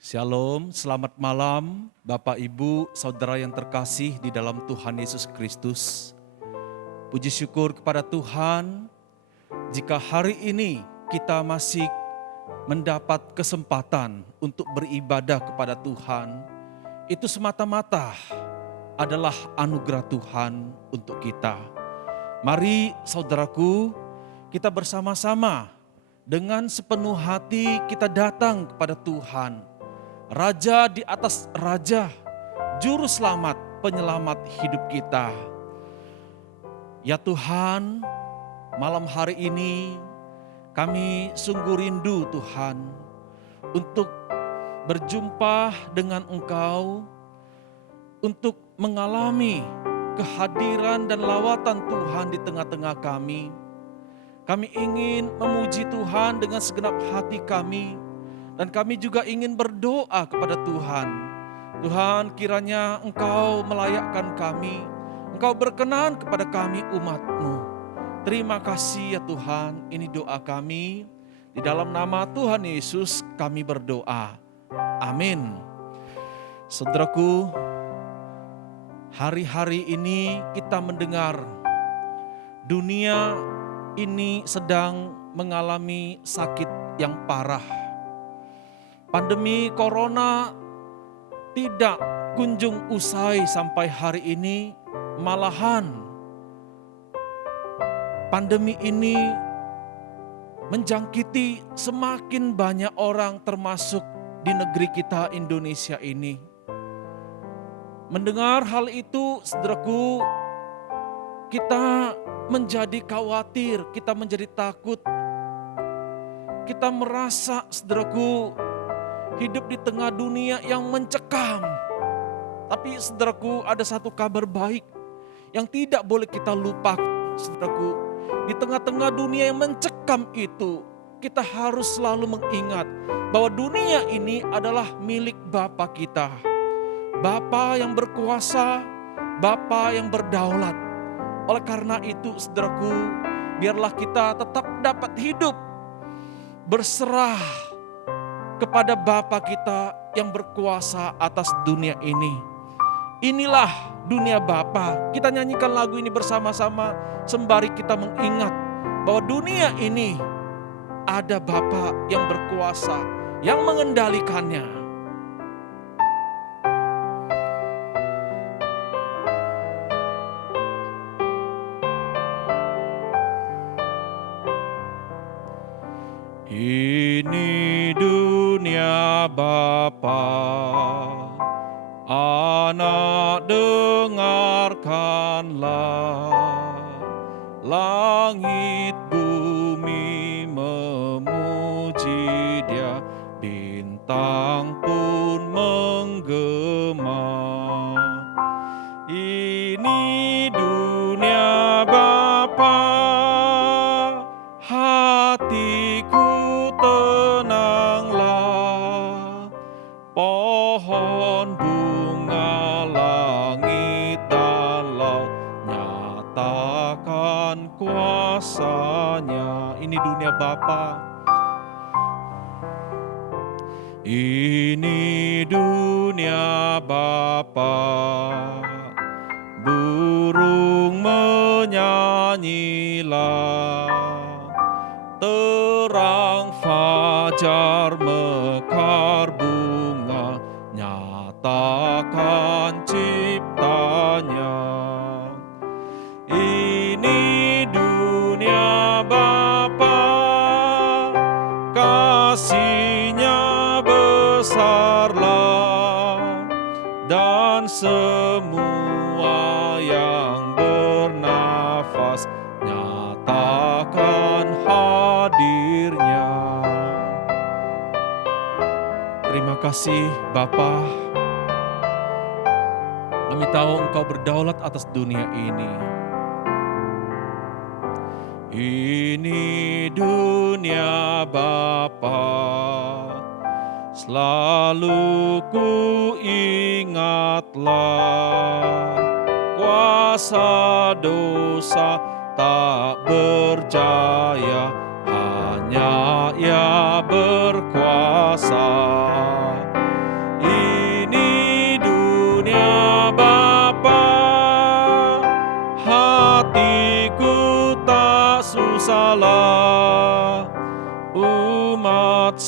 Shalom, selamat malam Bapak Ibu, Saudara yang terkasih di dalam Tuhan Yesus Kristus. Puji syukur kepada Tuhan, jika hari ini kita masih mendapat kesempatan untuk beribadah kepada Tuhan, itu semata-mata adalah anugerah Tuhan untuk kita. Mari saudaraku, kita bersama-sama dengan sepenuh hati kita datang kepada Tuhan, Raja di atas raja, Juru Selamat, penyelamat hidup kita. Ya Tuhan, malam hari ini kami sungguh rindu Tuhan untuk berjumpa dengan Engkau, untuk mengalami kehadiran dan lawatan Tuhan di tengah-tengah kami. Kami ingin memuji Tuhan dengan segenap hati kami. Dan kami juga ingin berdoa kepada Tuhan. Tuhan, kiranya Engkau melayakkan kami. Engkau berkenan kepada kami umat-Mu. Terima kasih ya Tuhan, ini doa kami. Di dalam nama Tuhan Yesus kami berdoa. Amin. Saudaraku, hari-hari ini kita mendengar dunia ini sedang mengalami sakit yang parah. Pandemi Corona tidak kunjung usai sampai hari ini, malahan pandemi ini menjangkiti semakin banyak orang termasuk di negeri kita Indonesia ini. Mendengar hal itu, saudaraku, kita menjadi khawatir, kita menjadi takut. Kita merasa, saudaraku, hidup di tengah dunia yang mencekam. Tapi saudaraku, ada satu kabar baik yang tidak boleh kita lupakan, saudaraku. Di tengah-tengah dunia yang mencekam itu, kita harus selalu mengingat bahwa dunia ini adalah milik Bapa kita. Bapa yang berkuasa, Bapa yang berdaulat. Oleh karena itu, saudaraku, biarlah kita tetap dapat hidup berserah kepada Bapa kita yang berkuasa atas dunia ini. Inilah dunia Bapa. Kita nyanyikan lagu ini bersama-sama sembari kita mengingat bahwa dunia ini ada Bapa yang berkuasa, yang mengendalikannya. Ini dunia Bapa, anak dengarkanlah, langit bumi memuji Dia, bintang pun menggema. Ini dunia Bapa, hatiku tenanglah, pohon bunga langit dan laut nyatakan kuasanya. Ini dunia Bapa, ini dunia Bapa, burung menyanyilah, terang fajar mekar bunga, nyatakan ciptanya. Ini dunia Bapa, kasih-Nya besarlah, dan semua yang bernafas nyatakan hadirnya. Terima kasih Bapa. Kami tahu Engkau berdaulat atas dunia ini. Ini dunia Bapa, selalu ku ingatlah, kuasa dosa tak berjaya, hanya Ia berkuasa.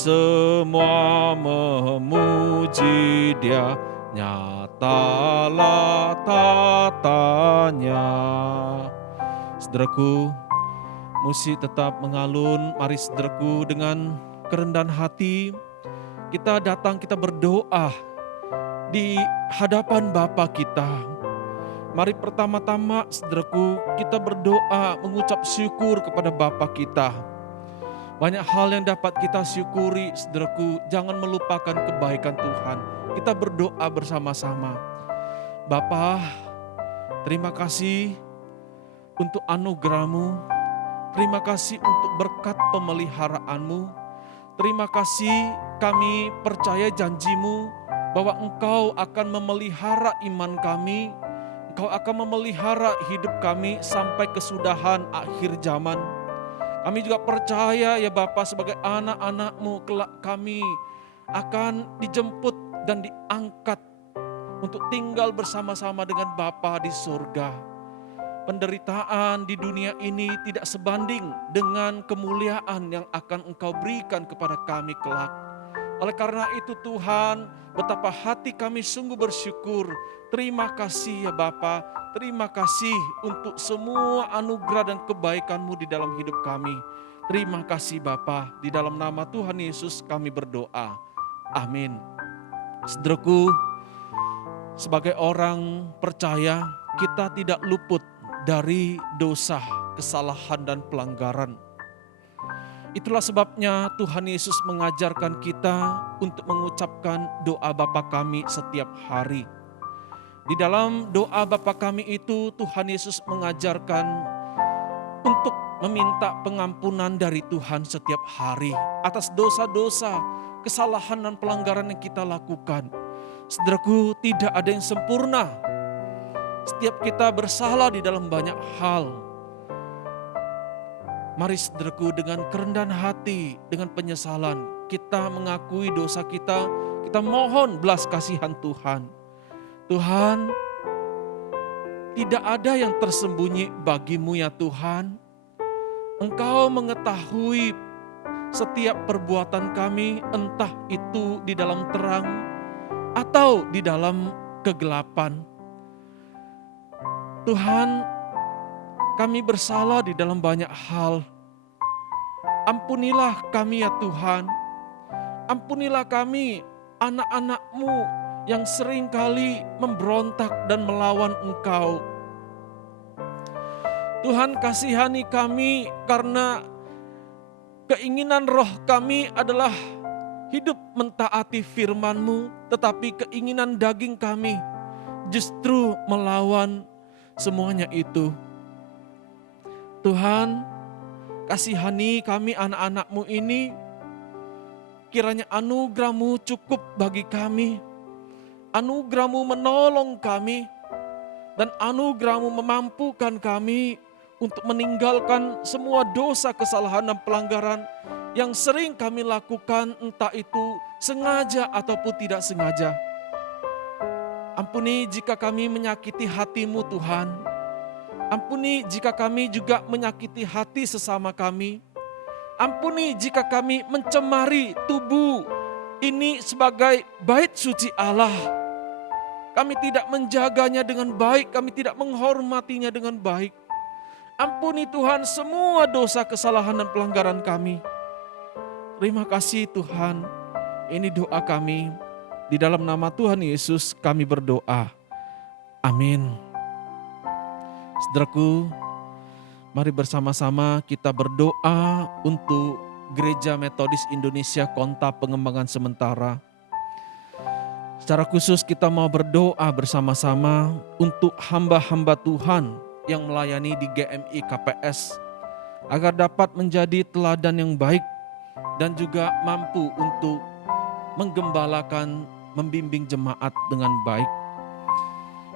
semua memuji Dia, nyatalah tatanya. Saudaraku, musik tetap mengalun. Mari saudaraku, dengan kerendahan hati kita datang, kita berdoa di hadapan Bapa kita. Mari pertama-tama saudaraku, kita berdoa mengucap syukur kepada Bapa kita. Banyak hal yang dapat kita syukuri saudaraku, jangan melupakan kebaikan Tuhan. Kita berdoa bersama-sama. Bapa, terima kasih untuk anugerah-Mu. Terima kasih untuk berkat pemeliharaan-Mu. Terima kasih, kami percaya janji-Mu bahwa Engkau akan memelihara iman kami. Engkau akan memelihara hidup kami sampai kesudahan akhir zaman. Kami juga percaya ya Bapa, sebagai anak-anak-Mu kelak kami akan dijemput dan diangkat untuk tinggal bersama-sama dengan Bapa di surga. Penderitaan di dunia ini tidak sebanding dengan kemuliaan yang akan Engkau berikan kepada kami kelak. Oleh karena itu Tuhan, betapa hati kami sungguh bersyukur. Terima kasih ya Bapa, terima kasih untuk semua anugerah dan kebaikan-Mu di dalam hidup kami. Terima kasih Bapa, di dalam nama Tuhan Yesus kami berdoa. Amin. Saudaraku, sebagai orang percaya, kita tidak luput dari dosa, kesalahan dan pelanggaran. Itulah sebabnya Tuhan Yesus mengajarkan kita untuk mengucapkan doa Bapa kami setiap hari. Di dalam doa Bapa kami itu Tuhan Yesus mengajarkan untuk meminta pengampunan dari Tuhan setiap hari atas dosa-dosa, kesalahan dan pelanggaran yang kita lakukan. Saudaraku, tidak ada yang sempurna. Setiap kita bersalah di dalam banyak hal. Mari saudaraku, dengan kerendahan hati, dengan penyesalan, kita mengakui dosa kita, kita mohon belas kasihan Tuhan. Tuhan, tidak ada yang tersembunyi bagimu ya Tuhan. Engkau mengetahui setiap perbuatan kami, entah itu di dalam terang atau di dalam kegelapan. Tuhan, kami bersalah di dalam banyak hal. Ampunilah kami ya Tuhan. Ampunilah kami, anak-anak-Mu yang seringkali memberontak dan melawan Engkau. Tuhan, kasihani kami karena keinginan roh kami adalah hidup mentaati firman-Mu, tetapi keinginan daging kami justru melawan semuanya itu. Tuhan, kasihani kami anak-anak-Mu ini, kiranya anugerah-Mu cukup bagi kami, anugerah-Mu menolong kami, dan anugerah-Mu memampukan kami untuk meninggalkan semua dosa, kesalahan, dan pelanggaran yang sering kami lakukan, entah itu sengaja ataupun tidak sengaja. Ampuni jika kami menyakiti hati-Mu Tuhan. Ampuni jika kami juga menyakiti hati sesama kami. Ampuni jika kami mencemari tubuh ini sebagai bait suci Allah. Kami tidak menjaganya dengan baik, kami tidak menghormatinya dengan baik. Ampuni Tuhan semua dosa, kesalahan dan pelanggaran kami. Terima kasih Tuhan. Ini doa kami. Di dalam nama Tuhan Yesus kami berdoa. Amin. Saudaraku, mari bersama-sama kita berdoa untuk Gereja Metodis Indonesia Konta Pengembangan Sementara. Secara khusus kita mau berdoa bersama-sama untuk hamba-hamba Tuhan yang melayani di GMI KPS, agar dapat menjadi teladan yang baik dan juga mampu untuk menggembalakan, membimbing jemaat dengan baik.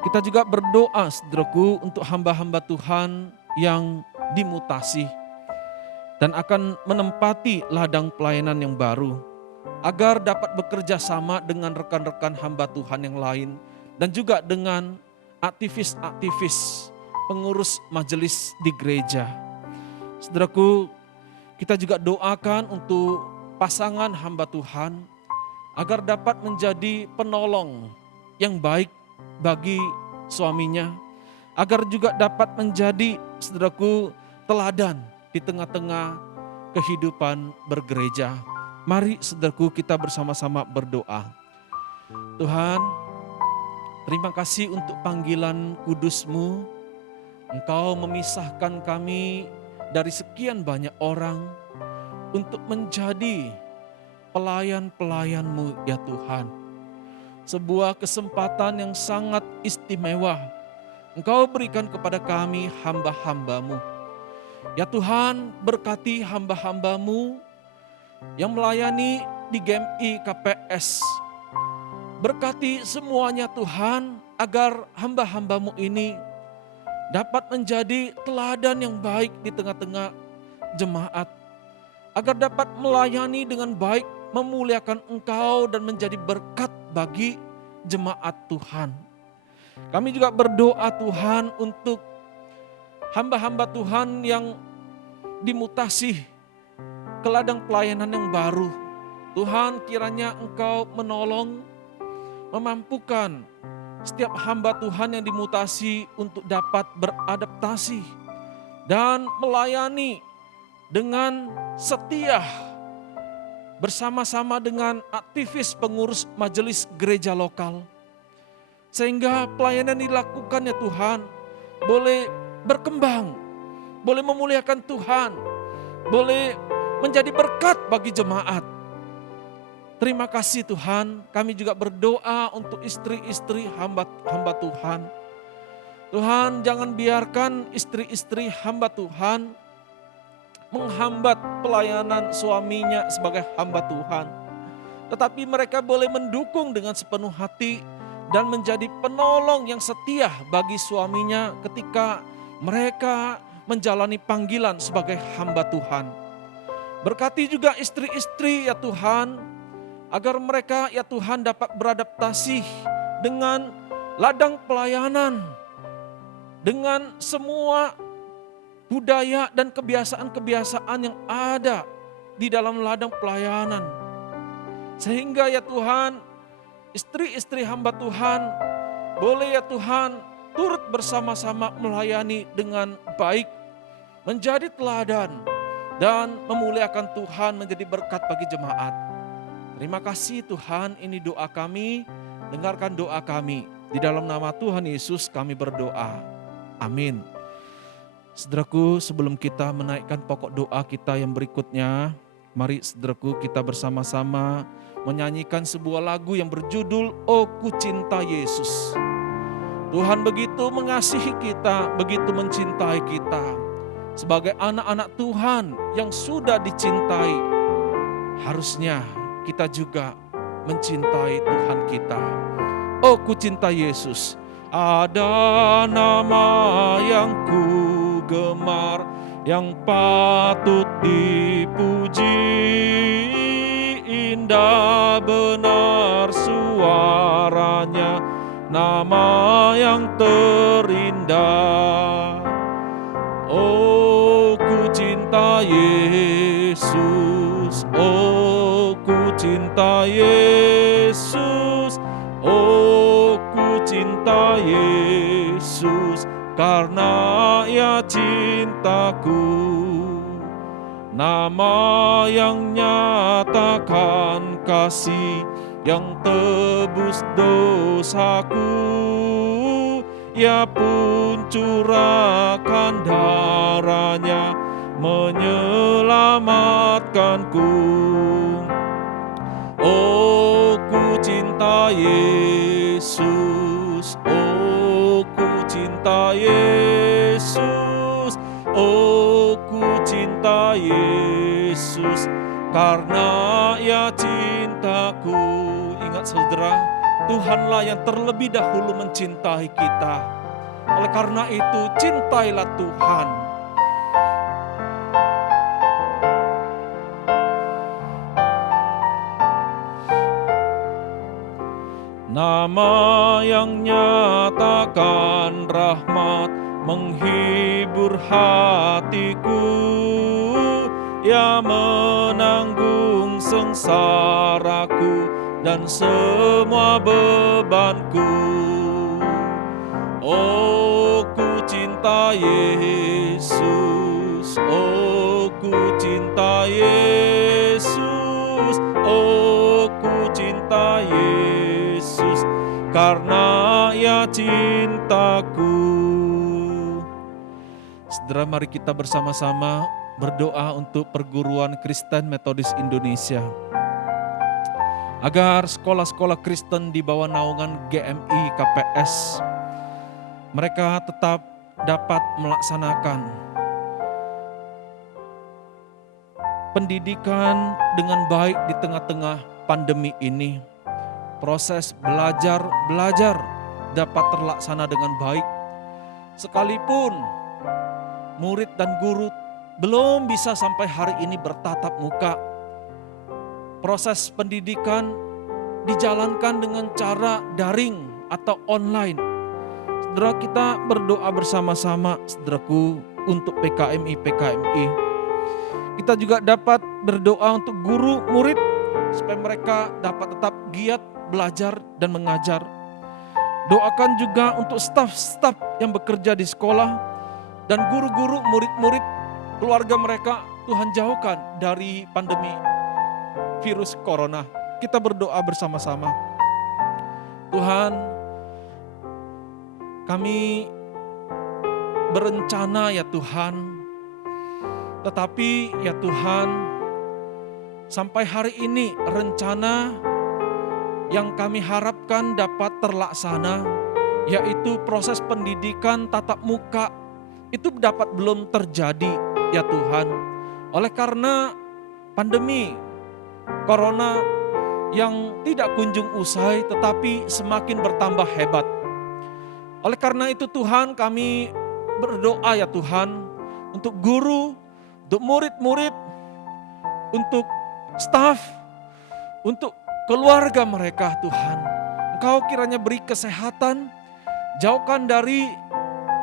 Kita juga berdoa saudaraku untuk hamba-hamba Tuhan yang dimutasi dan akan menempati ladang pelayanan yang baru, agar dapat bekerja sama dengan rekan-rekan hamba Tuhan yang lain dan juga dengan aktivis-aktivis pengurus majelis di gereja. Saudaraku, kita juga doakan untuk pasangan hamba Tuhan agar dapat menjadi penolong yang baik bagi suaminya, agar juga dapat menjadi, saudaraku, teladan di tengah-tengah kehidupan bergereja. Mari saudaraku kita bersama-sama berdoa. Tuhan, terima kasih untuk panggilan kudus-Mu. Engkau memisahkan kami dari sekian banyak orang untuk menjadi pelayan-pelayan-Mu ya Tuhan. Sebuah kesempatan yang sangat istimewa Engkau berikan kepada kami hamba-hamba-Mu. Ya Tuhan, berkati hamba-hamba-Mu yang melayani di GMI KPS. Berkati semuanya Tuhan, agar hamba-hamba-Mu ini dapat menjadi teladan yang baik di tengah-tengah jemaat. Agar dapat melayani dengan baik, memuliakan Engkau dan menjadi berkat bagi jemaat Tuhan. Kami juga berdoa Tuhan untuk hamba-hamba Tuhan yang dimutasi ke ladang pelayanan yang baru. Tuhan, kiranya Engkau menolong, memampukan setiap hamba Tuhan yang dimutasi untuk dapat beradaptasi dan melayani dengan setia bersama-sama dengan aktivis pengurus majelis gereja lokal. Sehingga pelayanan dilakukan ya Tuhan boleh berkembang, boleh memuliakan Tuhan, boleh menjadi berkat bagi jemaat. Terima kasih Tuhan, kami juga berdoa untuk istri-istri hamba Tuhan. Tuhan, jangan biarkan istri-istri hamba Tuhan menghambat pelayanan suaminya sebagai hamba Tuhan. Tetapi mereka boleh mendukung dengan sepenuh hati dan menjadi penolong yang setia bagi suaminya ketika mereka menjalani panggilan sebagai hamba Tuhan. Berkati juga istri-istri ya Tuhan, agar mereka ya Tuhan dapat beradaptasi dengan ladang pelayanan, dengan semua budaya dan kebiasaan-kebiasaan yang ada di dalam ladang pelayanan. Sehingga ya Tuhan, istri-istri hamba Tuhan boleh ya Tuhan turut bersama-sama melayani dengan baik, menjadi teladan dan memuliakan Tuhan, menjadi berkat bagi jemaat. Terima kasih Tuhan, ini doa kami, dengarkan doa kami. Di dalam nama Tuhan Yesus kami berdoa. Amin. Saudaraku, sebelum kita menaikkan pokok doa kita yang berikutnya, mari saudaraku kita bersama-sama menyanyikan sebuah lagu yang berjudul "Oh Ku Cinta Yesus". Tuhan begitu mengasihi kita, begitu mencintai kita. Sebagai anak-anak Tuhan yang sudah dicintai, harusnya kita juga mencintai Tuhan kita. Oh ku cinta Yesus. Ada nama yang ku gemar, yang patut dipuji. Indah benar suaranya, nama yang terindah. Oh ku cinta Yesus, oh ku cinta Yesus, oh ku cinta Yesus, karena Ia cintaku. Nama yang nyatakan kasih, yang tebus dosaku. Ia pun curahkan darahnya, menyelamatkanku. Oh ku cinta Yesus, oh ku cinta Yesus, oh ku cinta Yesus, karena Ia cintaku. Ingat saudara, Tuhanlah yang terlebih dahulu mencintai kita. Oleh karena itu, cintailah Tuhan. Nama yang nyatakan rahmat, menghibur hatiku. Ia menanggung sengsaraku dan semua bebanku. Oh, ku cinta Yesus, oh ku cinta Yesus, oh ku cinta Yesus, karena Ia cintaku. Saudara, mari kita bersama-sama berdoa untuk perguruan Kristen Metodis Indonesia, agar sekolah-sekolah Kristen di bawah naungan GMI KPS mereka tetap dapat melaksanakan pendidikan dengan baik di tengah-tengah pandemi ini. Proses belajar dapat terlaksana dengan baik, sekalipun murid dan guru belum bisa sampai hari ini bertatap muka. Proses pendidikan dijalankan dengan cara daring atau online. Saudara, kita berdoa bersama-sama, saudaraku, untuk PKMI. Kita juga dapat berdoa untuk guru murid supaya mereka dapat tetap giat belajar dan mengajar. Doakan juga untuk staf-staf yang bekerja di sekolah dan guru-guru, murid-murid, keluarga mereka, Tuhan jauhkan dari pandemi virus corona. Kita berdoa bersama-sama. Tuhan, kami berencana ya Tuhan, tetapi ya Tuhan, sampai hari ini rencana yang kami harapkan dapat terlaksana, yaitu proses pendidikan tatap muka, itu dapat belum terjadi ya Tuhan. Oleh karena pandemi corona yang tidak kunjung usai tetapi semakin bertambah hebat. Oleh karena itu Tuhan, kami berdoa ya Tuhan, untuk guru, untuk murid-murid, untuk staf, untuk keluarga mereka Tuhan. Engkau kiranya beri kesehatan, jauhkan dari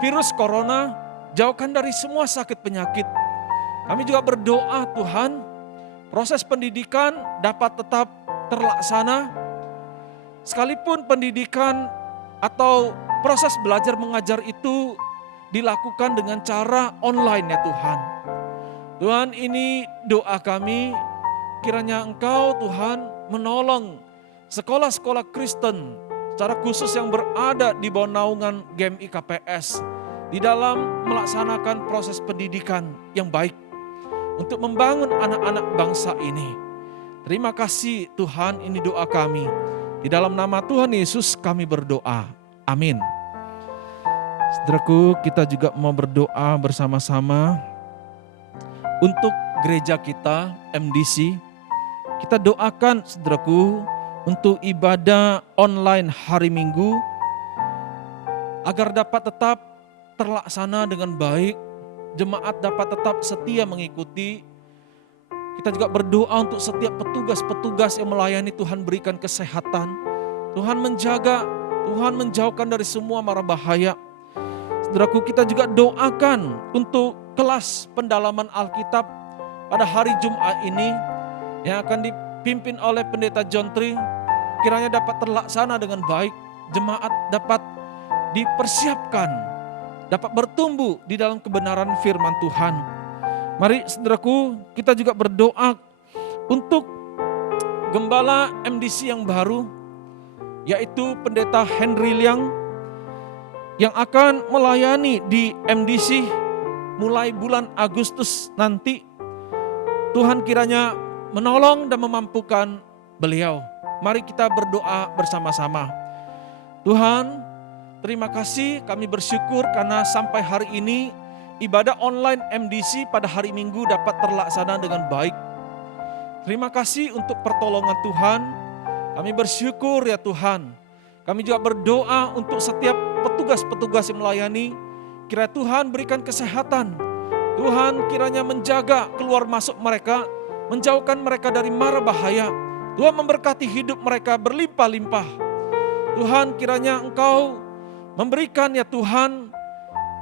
virus corona, jauhkan dari semua sakit penyakit. Kami juga berdoa Tuhan, proses pendidikan dapat tetap terlaksana, sekalipun pendidikan atau proses belajar mengajar itu dilakukan dengan cara online ya Tuhan. Tuhan, ini doa kami, kiranya Engkau Tuhan menolong sekolah-sekolah Kristen secara khusus yang berada di bawah naungan GMI KPS di dalam melaksanakan proses pendidikan yang baik untuk membangun anak-anak bangsa ini. Terima kasih Tuhan, ini doa kami. Di dalam nama Tuhan Yesus kami berdoa. Amin. Saudaraku, kita juga mau berdoa bersama-sama untuk gereja kita, MDC. Kita doakan saudaraku untuk ibadah online hari Minggu agar dapat tetap terlaksana dengan baik, jemaat dapat tetap setia mengikuti. Kita juga berdoa untuk setiap petugas-petugas yang melayani, Tuhan berikan kesehatan, Tuhan menjaga, Tuhan menjauhkan dari semua mara bahaya. Saudaraku, kita juga doakan untuk kelas pendalaman Alkitab pada hari Jumat ini yang akan dipimpin oleh Pendeta John Tri, kiranya dapat terlaksana dengan baik, jemaat dapat dipersiapkan, dapat bertumbuh di dalam kebenaran firman Tuhan. Mari saudaraku, kita juga berdoa untuk gembala MDC yang baru, yaitu Pendeta Henry Liang, yang akan melayani di MDC mulai bulan Agustus nanti. Tuhan kiranya menolong dan memampukan beliau. Mari kita berdoa bersama-sama. Tuhan, terima kasih, kami bersyukur karena sampai hari ini ibadah online MDC pada hari Minggu dapat terlaksana dengan baik. Terima kasih untuk pertolongan Tuhan. Kami bersyukur ya Tuhan. Kami juga berdoa untuk setiap petugas-petugas yang melayani. Kiranya Tuhan berikan kesehatan. Tuhan kiranya menjaga keluar masuk mereka, menjauhkan mereka dari mara bahaya. Tuhan memberkati hidup mereka berlimpah-limpah. Tuhan kiranya Engkau memberikan ya Tuhan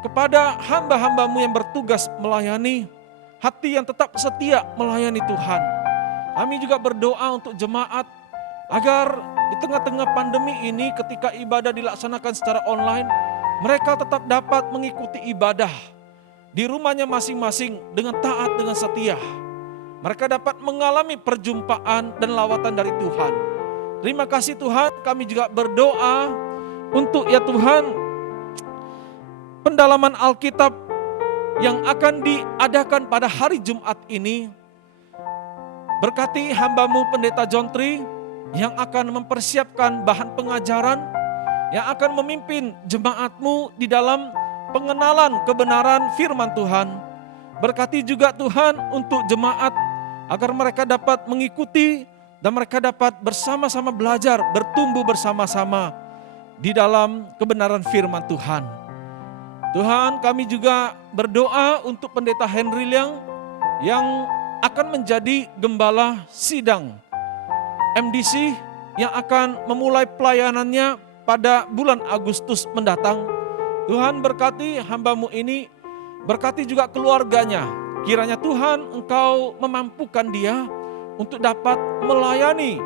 kepada hamba-hambamu yang bertugas melayani, hati yang tetap setia melayani Tuhan. Kami juga berdoa untuk jemaat agar di tengah-tengah pandemi ini ketika ibadah dilaksanakan secara online, mereka tetap dapat mengikuti ibadah di rumahnya masing-masing dengan taat, dengan setia. Mereka dapat mengalami perjumpaan dan lawatan dari Tuhan. Terima kasih Tuhan, kami juga berdoa untuk ya Tuhan, pendalaman Alkitab yang akan diadakan pada hari Jumat ini. Berkati hamba-Mu Pendeta John Tri yang akan mempersiapkan bahan pengajaran, yang akan memimpin jemaat-Mu di dalam pengenalan kebenaran firman Tuhan. Berkati juga Tuhan untuk jemaat agar mereka dapat mengikuti dan mereka dapat bersama-sama belajar, bertumbuh bersama-sama di dalam kebenaran firman Tuhan. Tuhan, kami juga berdoa untuk Pendeta Henry Liang yang akan menjadi gembala sidang MDC yang akan memulai pelayanannya pada bulan Agustus mendatang. Tuhan berkati hamba-Mu ini, berkati juga keluarganya. Kiranya Tuhan Engkau memampukan dia untuk dapat melayani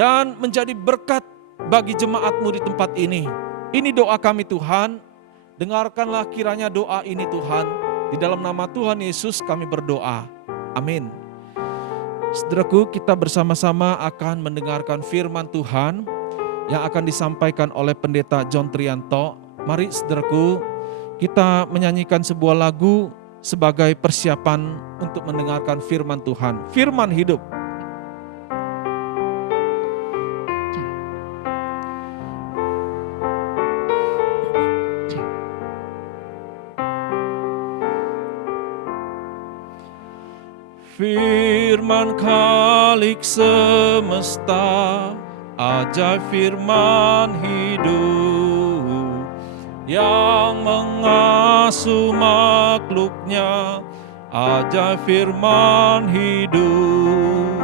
dan menjadi berkat bagi jemaat-Mu di tempat ini. Ini doa kami Tuhan, dengarkanlah kiranya doa ini Tuhan. Di dalam nama Tuhan Yesus kami berdoa. Amin. Saudaraku, kita bersama-sama akan mendengarkan firman Tuhan yang akan disampaikan oleh Pendeta John Trianto. Mari saudaraku, kita menyanyikan sebuah lagu sebagai persiapan untuk mendengarkan firman Tuhan. Firman hidup. Firman Khalik semesta, ajaib firman hidup yang mengasuh makhluknya, ajaib firman hidup.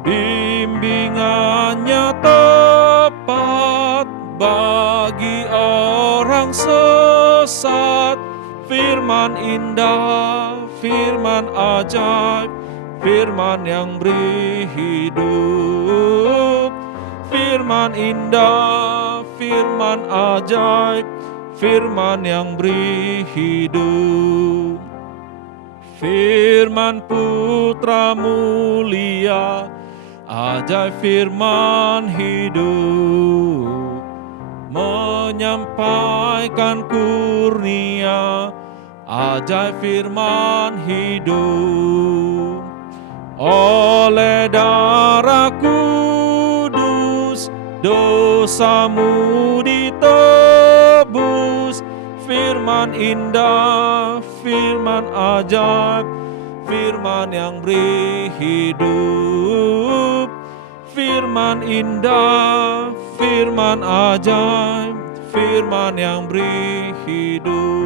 Bimbingannya tepat bagi orang sesat, firman indah, firman ajaib, firman yang beri hidup. Firman indah, firman ajaib, firman yang beri hidup. Firman Putra mulia, ajaib firman hidup, menyampaikan kurnia, ajaib firman hidup. Oleh darah kudus dosamu ditebus. Firman indah, firman ajaib, firman yang beri hidup. Firman indah, firman ajaib, firman yang beri hidup.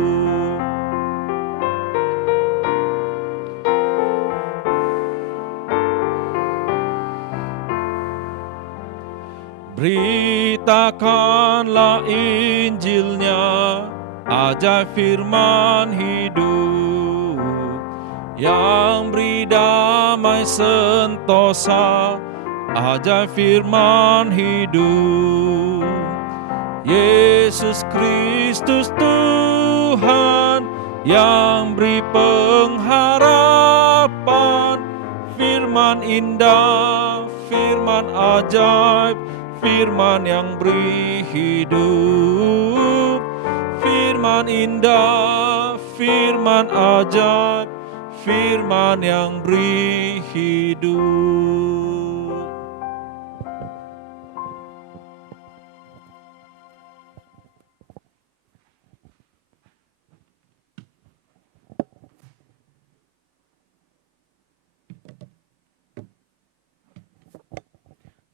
Beritakanlah Injilnya, ajaib firman hidup, yang beri damai sentosa, ajaib firman hidup. Yesus Kristus Tuhan, yang beri pengharapan, firman indah, firman ajaib, firman yang beri hidup. Firman indah, firman ajaib, firman yang beri hidup.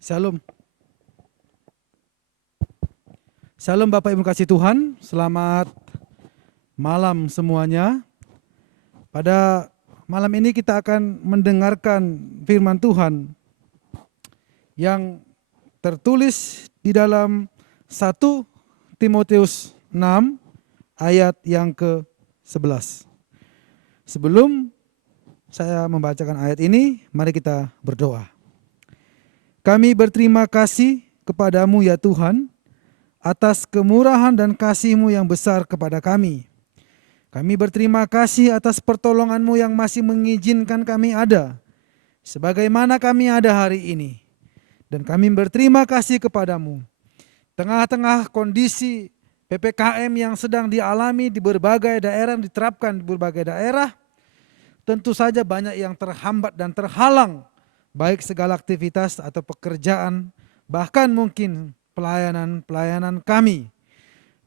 Shalom. Shalom Bapak Ibu kasih Tuhan, selamat malam semuanya. Pada malam ini kita akan mendengarkan firman Tuhan yang tertulis di dalam 1 Timotius 6 ayat yang ke-11. Sebelum saya membacakan ayat ini, mari kita berdoa. Kami berterima kasih kepadamu ya Tuhan, atas kemurahan dan kasih-Mu yang besar kepada kami. Kami berterima kasih atas pertolongan-Mu yang masih mengizinkan kami ada, sebagaimana kami ada hari ini. Dan kami berterima kasih kepadamu. Tengah-tengah kondisi PPKM yang sedang dialami di berbagai daerah, diterapkan di berbagai daerah, tentu saja banyak yang terhambat dan terhalang, baik segala aktivitas atau pekerjaan, bahkan mungkin pelayanan kami.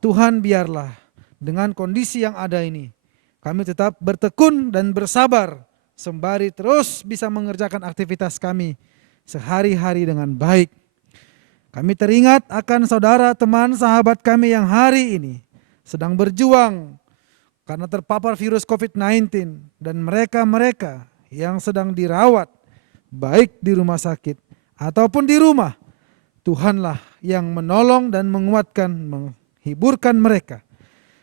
Tuhan, biarlah dengan kondisi yang ada ini, kami tetap bertekun dan bersabar, sembari terus bisa mengerjakan aktivitas kami sehari-hari dengan baik. Kami teringat akan saudara, teman, sahabat kami yang hari ini sedang berjuang karena terpapar virus COVID-19, dan mereka-mereka yang sedang dirawat, baik di rumah sakit ataupun di rumah. Tuhanlah yang menolong dan menguatkan, menghiburkan mereka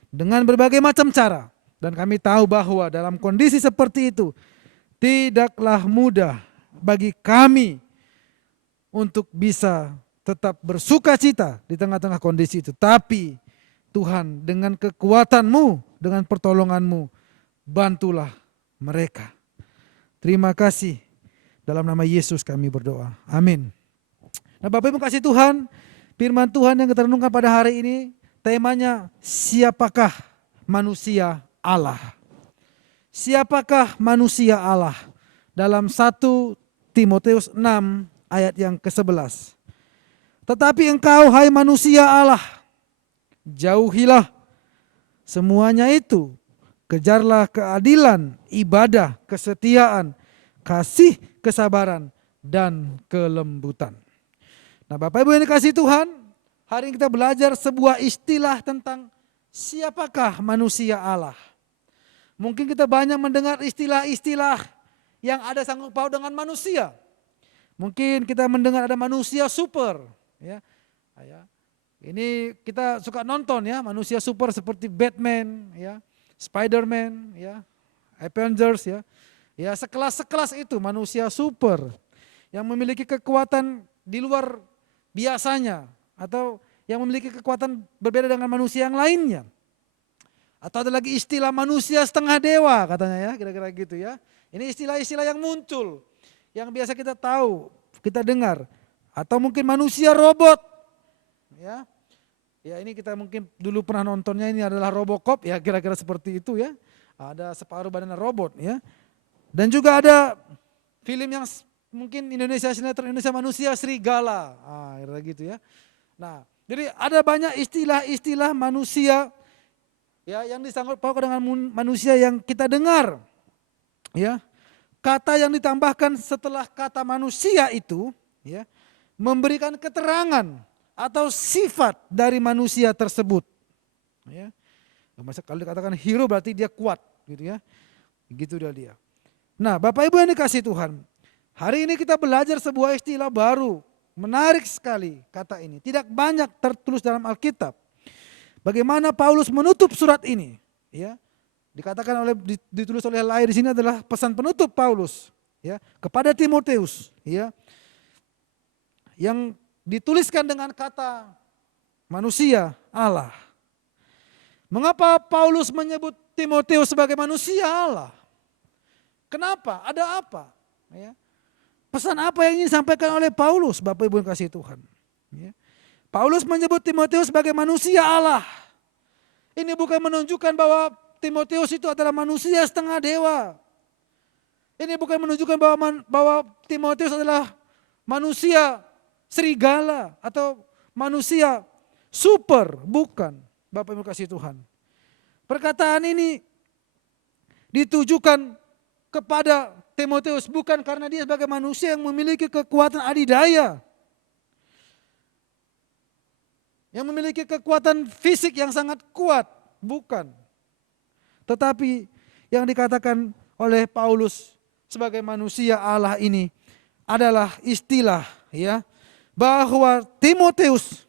dengan berbagai macam cara. Dan kami tahu bahwa dalam kondisi seperti itu, tidaklah mudah bagi kami untuk bisa tetap bersuka cita di tengah-tengah kondisi itu. Tapi Tuhan, dengan kekuatan-Mu, dengan pertolongan-Mu, bantulah mereka. Terima kasih. Dalam nama Yesus kami berdoa. Amin. Nah, Bapak Ibu kasih Tuhan, firman Tuhan yang kita renungkan pada hari ini, temanya siapakah manusia Allah? Siapakah manusia Allah? Dalam 1 Timotius 6 ayat yang ke-11. Tetapi engkau, hai manusia Allah, jauhilah semuanya itu. Kejarlah keadilan, ibadah, kesetiaan, kasih, kesabaran, dan kelembutan. Nah, Bapak Ibu yang dikasihi Tuhan, hari ini kita belajar sebuah istilah tentang siapakah manusia Allah. Mungkin kita banyak mendengar istilah-istilah yang ada sangkut paut dengan manusia. Mungkin kita mendengar ada manusia super, ya. Ini kita suka nonton ya, manusia super seperti Batman, ya, Spider-Man, ya, Avengers, ya. Ya, sekelas itu manusia super yang memiliki kekuatan di luar biasanya, atau yang memiliki kekuatan berbeda dengan manusia yang lainnya. Atau ada lagi istilah manusia setengah dewa katanya ya, kira-kira gitu ya. Ini istilah-istilah yang muncul, yang biasa kita tahu, kita dengar. Atau mungkin manusia robot. Ya. Ya, ini kita mungkin dulu pernah nontonnya, ini adalah Robocop ya, kira-kira seperti itu ya. Ada separuh badannya robot ya. Dan juga ada film yang mungkin sinetron Indonesia manusia serigala. Kira-kira gitu ya. Nah, jadi ada banyak istilah-istilah manusia ya yang disangkut pautkan dengan manusia yang kita dengar. Ya. Kata yang ditambahkan setelah kata manusia itu ya, memberikan keterangan atau sifat dari manusia tersebut. Ya. Kalau dikatakan hero berarti dia kuat, gitu ya. Begitu dia. Nah, Bapak Ibu yang dikasihi Tuhan, hari ini kita belajar sebuah istilah baru, menarik sekali kata ini. Tidak banyak tertulis dalam Alkitab. Bagaimana Paulus menutup surat ini? Ya, dikatakan ditulis oleh Lai di sini adalah pesan penutup Paulus, ya, kepada Timotius, ya, yang dituliskan dengan kata manusia Allah. Mengapa Paulus menyebut Timotius sebagai manusia Allah? Kenapa? Ada apa? Ya. Pesan apa yang ingin disampaikan oleh Paulus, Bapak Ibu yang kasih Tuhan? Ya. Paulus menyebut Timotius sebagai manusia Allah. Ini bukan menunjukkan bahwa Timotius itu adalah manusia setengah dewa. Ini bukan menunjukkan bahwa Timotius adalah manusia serigala atau manusia super, bukan. Bapak Ibu kasih Tuhan. Perkataan ini ditujukan kepada Timotius bukan karena dia sebagai manusia yang memiliki kekuatan adidaya, yang memiliki kekuatan fisik yang sangat kuat, bukan. Tetapi yang dikatakan oleh Paulus sebagai manusia Allah ini adalah istilah ya, bahwa Timotius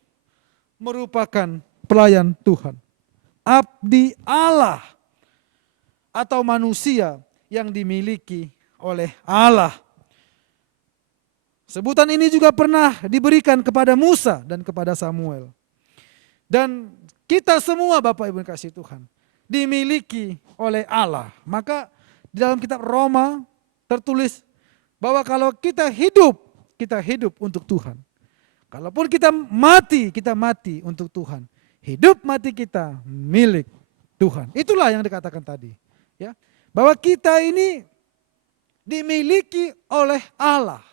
merupakan pelayan Tuhan, abdi Allah, atau manusia yang dimiliki oleh Allah. Sebutan ini juga pernah diberikan kepada Musa dan kepada Samuel. Dan kita semua Bapak Ibu yang kasih Tuhan dimiliki oleh Allah. Maka di dalam kitab Roma tertulis bahwa kalau kita hidup untuk Tuhan. Kalaupun kita mati untuk Tuhan. Hidup mati kita milik Tuhan. Itulah yang dikatakan tadi. Ya, bahwa kita ini dimiliki oleh Allah.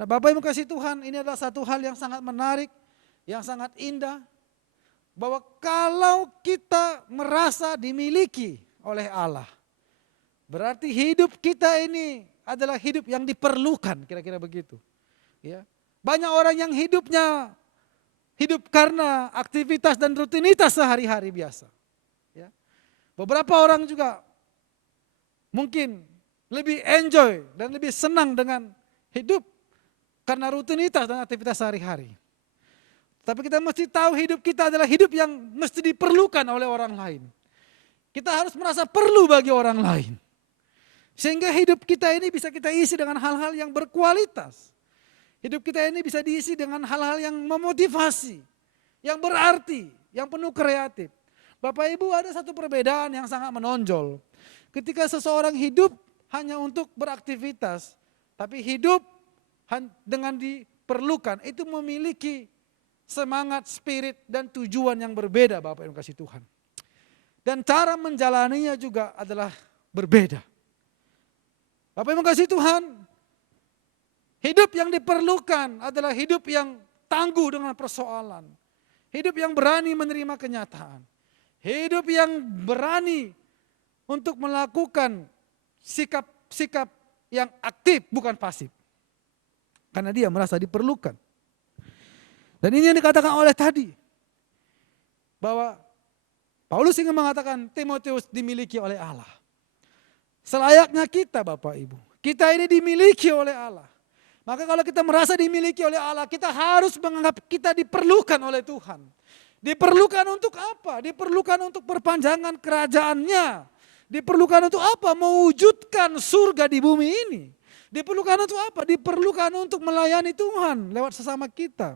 Nah Bapak Ibu kasih Tuhan, ini adalah satu hal yang sangat menarik, yang sangat indah. Bahwa kalau kita merasa dimiliki oleh Allah, berarti hidup kita ini adalah hidup yang diperlukan, kira-kira begitu. Ya. Banyak orang yang hidupnya hidup karena aktivitas dan rutinitas sehari-hari biasa. Ya. Beberapa orang juga mungkin lebih enjoy dan lebih senang dengan hidup karena rutinitas dan aktivitas sehari-hari. Tapi kita mesti tahu hidup kita adalah hidup yang mesti diperlukan oleh orang lain. Kita harus merasa perlu bagi orang lain. Sehingga hidup kita ini bisa kita isi dengan hal-hal yang berkualitas. Hidup kita ini bisa diisi dengan hal-hal yang memotivasi, yang berarti, yang penuh kreatif. Bapak Ibu, ada satu perbedaan yang sangat menonjol. Ketika seseorang hidup hanya untuk beraktivitas, tapi hidup dengan diperlukan, itu memiliki semangat, spirit, dan tujuan yang berbeda Bapak Ibu kasih Tuhan. Dan cara menjalaninya juga adalah berbeda. Bapak Ibu kasih Tuhan, hidup yang diperlukan adalah hidup yang tangguh dengan persoalan. Hidup yang berani menerima kenyataan. Hidup yang berani untuk melakukan sikap-sikap yang aktif bukan pasif. Karena dia merasa diperlukan. Dan ini yang dikatakan oleh tadi. Bahwa Paulus ingin mengatakan Timotius dimiliki oleh Allah. Selayaknya kita Bapak Ibu. Kita ini dimiliki oleh Allah. Maka kalau kita merasa dimiliki oleh Allah, kita harus menganggap kita diperlukan oleh Tuhan. Diperlukan untuk apa? Diperlukan untuk perpanjangan kerajaannya. Diperlukan untuk apa? Mewujudkan surga di bumi ini. Diperlukan untuk apa? Diperlukan untuk melayani Tuhan lewat sesama kita.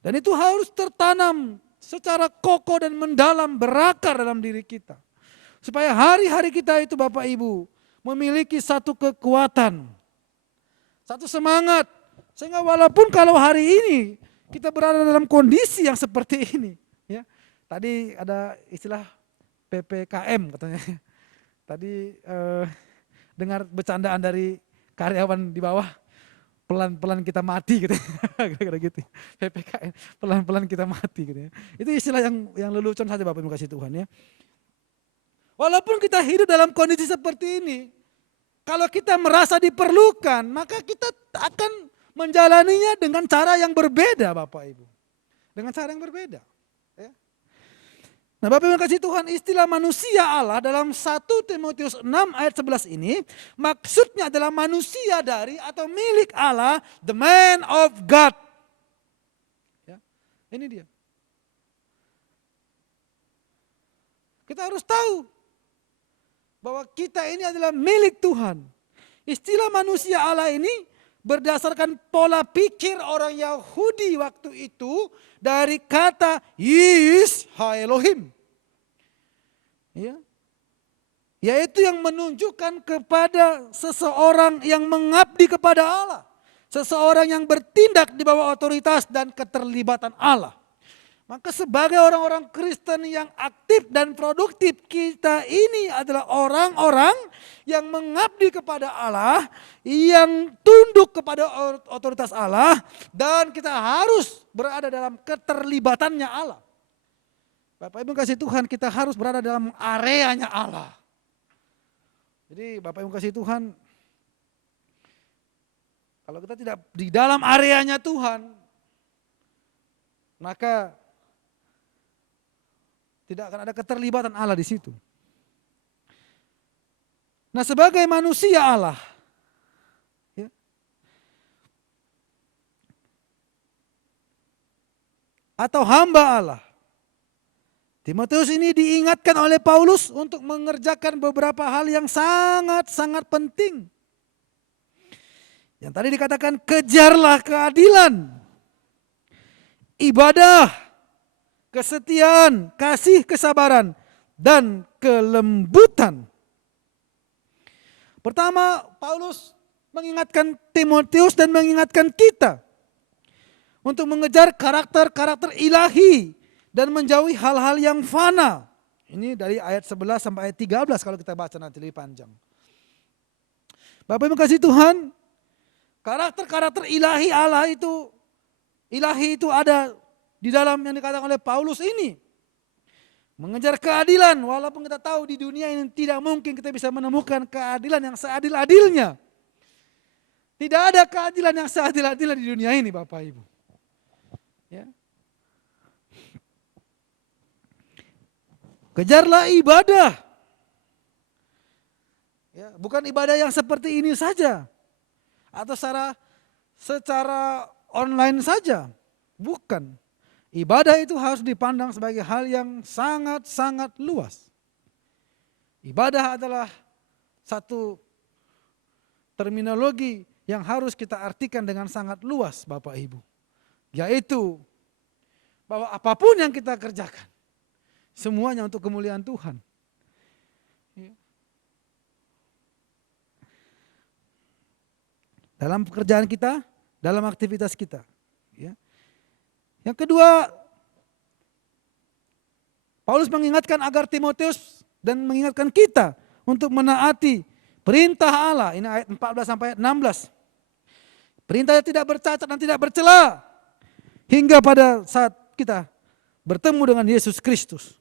Dan itu harus tertanam secara kokoh dan mendalam, berakar dalam diri kita. Supaya hari-hari kita itu Bapak Ibu memiliki satu kekuatan, satu semangat. Sehingga walaupun kalau hari ini kita berada dalam kondisi yang seperti ini. Ya, tadi ada istilah PPKM katanya. Tadi dengar bercandaan dari karyawan di bawah, pelan-pelan kita mati gitu. Kira-kira gitu. PPKM, pelan-pelan kita mati gitu ya. Itu istilah yang lelucon saja Bapak Ibu kasih Tuhan ya. Walaupun kita hidup dalam kondisi seperti ini, kalau kita merasa diperlukan, maka kita akan menjalaninya dengan cara yang berbeda Bapak Ibu. Dengan cara yang berbeda. Ya. Nah Bapak Ibu kasih Tuhan, istilah manusia Allah dalam 1 Timotius 6 ayat 11 ini, maksudnya adalah manusia dari atau milik Allah, the man of God. Ya, ini dia. Kita harus tahu bahwa kita ini adalah milik Tuhan. Istilah manusia Allah ini berdasarkan pola pikir orang Yahudi waktu itu dari kata Yis ha Elohim. Ya. Yaitu yang menunjukkan kepada seseorang yang mengabdi kepada Allah. Seseorang yang bertindak di bawah otoritas dan keterlibatan Allah. Maka sebagai orang-orang Kristen yang aktif dan produktif, kita ini adalah orang-orang yang mengabdi kepada Allah, yang tunduk kepada otoritas Allah, dan kita harus berada dalam keterlibatannya Allah. Bapak Ibu kasih Tuhan, kita harus berada dalam areanya Allah. Jadi Bapak Ibu kasih Tuhan, kalau kita tidak di dalam areanya Tuhan, maka tidak akan ada keterlibatan Allah di situ. Nah sebagai manusia Allah, ya, atau hamba Allah, Timotius ini diingatkan oleh Paulus untuk mengerjakan beberapa hal yang sangat-sangat penting Yang tadi dikatakan kejarlah keadilan, ibadah, kesetiaan, kasih, kesabaran, dan kelembutan. Pertama, Paulus mengingatkan Timotius dan mengingatkan kita untuk mengejar karakter-karakter ilahi dan menjauhi hal-hal yang fana. Ini dari ayat 11 sampai ayat 13 kalau kita baca nanti lebih panjang. Bapak Ibu kasih Tuhan, karakter-karakter ilahi Allah itu, ilahi itu ada di dalam yang dikatakan oleh Paulus ini. Mengejar keadilan, walaupun kita tahu di dunia ini tidak mungkin kita bisa menemukan keadilan yang seadil-adilnya. Tidak ada keadilan yang seadil-adilnya di dunia ini Bapak Ibu. Ya. Kejarlah ibadah. Ya, bukan ibadah yang seperti ini saja. Atau secara online saja. Bukan. Ibadah itu harus dipandang sebagai hal yang sangat-sangat luas. Ibadah adalah satu terminologi yang harus kita artikan dengan sangat luas Bapak Ibu. Yaitu bahwa apapun yang kita kerjakan, semuanya untuk kemuliaan Tuhan. Dalam pekerjaan kita, dalam aktivitas kita. Yang kedua, Paulus mengingatkan agar Timotius dan mengingatkan kita untuk menaati perintah Allah. Ini ayat 14 sampai ayat 16. Perintahnya tidak bercacat dan tidak bercela hingga pada saat kita bertemu dengan Yesus Kristus.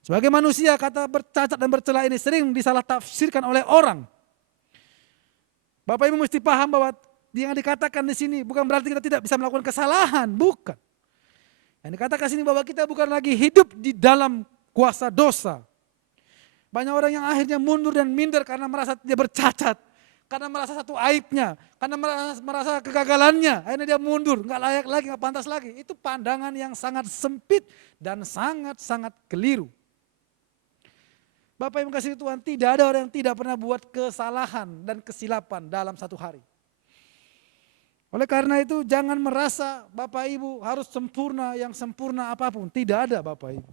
Sebagai manusia, kata bercacat dan bercela ini sering disalah tafsirkan oleh orang. Bapak Ibu mesti paham bahwa yang dikatakan di sini bukan berarti kita tidak bisa melakukan kesalahan, bukan. Yang dikatakan di sini bahwa kita bukan lagi hidup di dalam kuasa dosa. Banyak orang yang akhirnya mundur dan minder karena merasa dia bercacat, karena merasa satu aibnya, karena merasa kegagalannya, akhirnya dia mundur, nggak layak lagi, nggak pantas lagi. Itu pandangan yang sangat sempit dan sangat-sangat keliru. Bapak Ibu kasih Tuhan, tidak ada orang yang tidak pernah buat kesalahan dan kesilapan dalam satu hari. Oleh karena itu jangan merasa Bapak Ibu harus sempurna yang sempurna apapun. Tidak ada Bapak Ibu.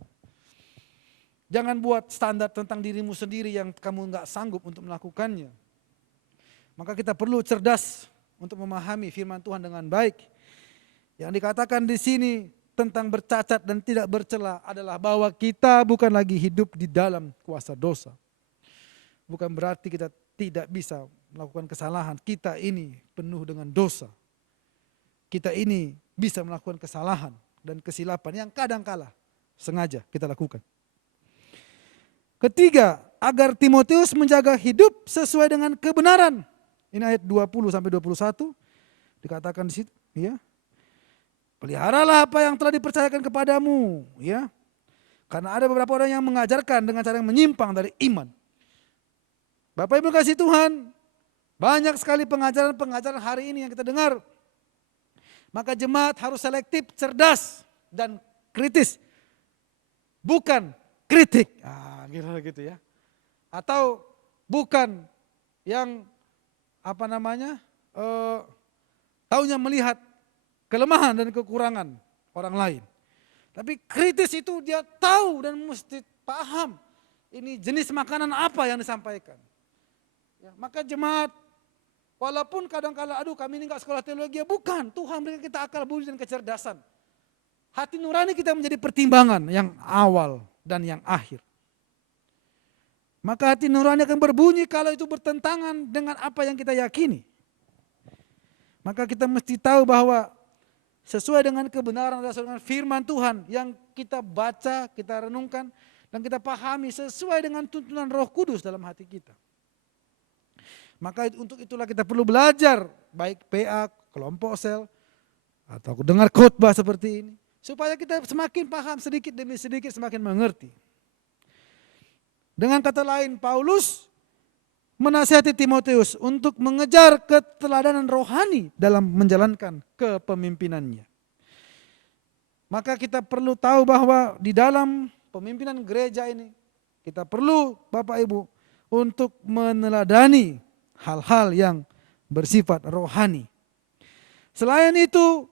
Jangan buat standar tentang dirimu sendiri yang kamu nggak sanggup untuk melakukannya. Maka kita perlu cerdas untuk memahami firman Tuhan dengan baik. Yang dikatakan di sini tentang bercacat dan tidak bercela adalah bahwa kita bukan lagi hidup di dalam kuasa dosa. Bukan berarti kita tidak bisa melakukan kesalahan. Kita ini penuh dengan dosa. Kita ini bisa melakukan kesalahan dan kesilapan yang kadangkala sengaja kita lakukan. Ketiga, agar Timotius menjaga hidup sesuai dengan kebenaran. Ini ayat 20 sampai 21 dikatakan di situ, ya. Peliharalah apa yang telah dipercayakan kepadamu, ya. Karena ada beberapa orang yang mengajarkan dengan cara yang menyimpang dari iman. Bapak Ibu kasih Tuhan, banyak sekali pengajaran-pengajaran hari ini yang kita dengar. Maka jemaat harus selektif, cerdas, dan kritis. Bukan kritik. Gitu ya. Atau bukan yang taunya melihat kelemahan dan kekurangan orang lain. Tapi kritis itu dia tahu dan mesti paham. Ini jenis makanan apa yang disampaikan. Ya, maka jemaat, walaupun kadang-kala kami ini enggak sekolah teologi, bukan. Tuhan berikan kita akal budi dan kecerdasan. Hati nurani kita menjadi pertimbangan yang awal dan yang akhir. Maka hati nurani akan berbunyi kalau itu bertentangan dengan apa yang kita yakini. Maka kita mesti tahu bahwa sesuai dengan kebenaran, sesuai dengan firman Tuhan yang kita baca, kita renungkan, dan kita pahami sesuai dengan tuntunan Roh Kudus dalam hati kita. Maka untuk itulah kita perlu belajar, baik PA, kelompok sel, atau dengar khotbah seperti ini. Supaya kita semakin paham sedikit demi sedikit, semakin mengerti. Dengan kata lain, Paulus menasihati Timotius untuk mengejar keteladanan rohani dalam menjalankan kepemimpinannya. Maka kita perlu tahu bahwa di dalam pemimpinan gereja ini, kita perlu Bapak Ibu untuk meneladani hal-hal yang bersifat rohani. Selain itu,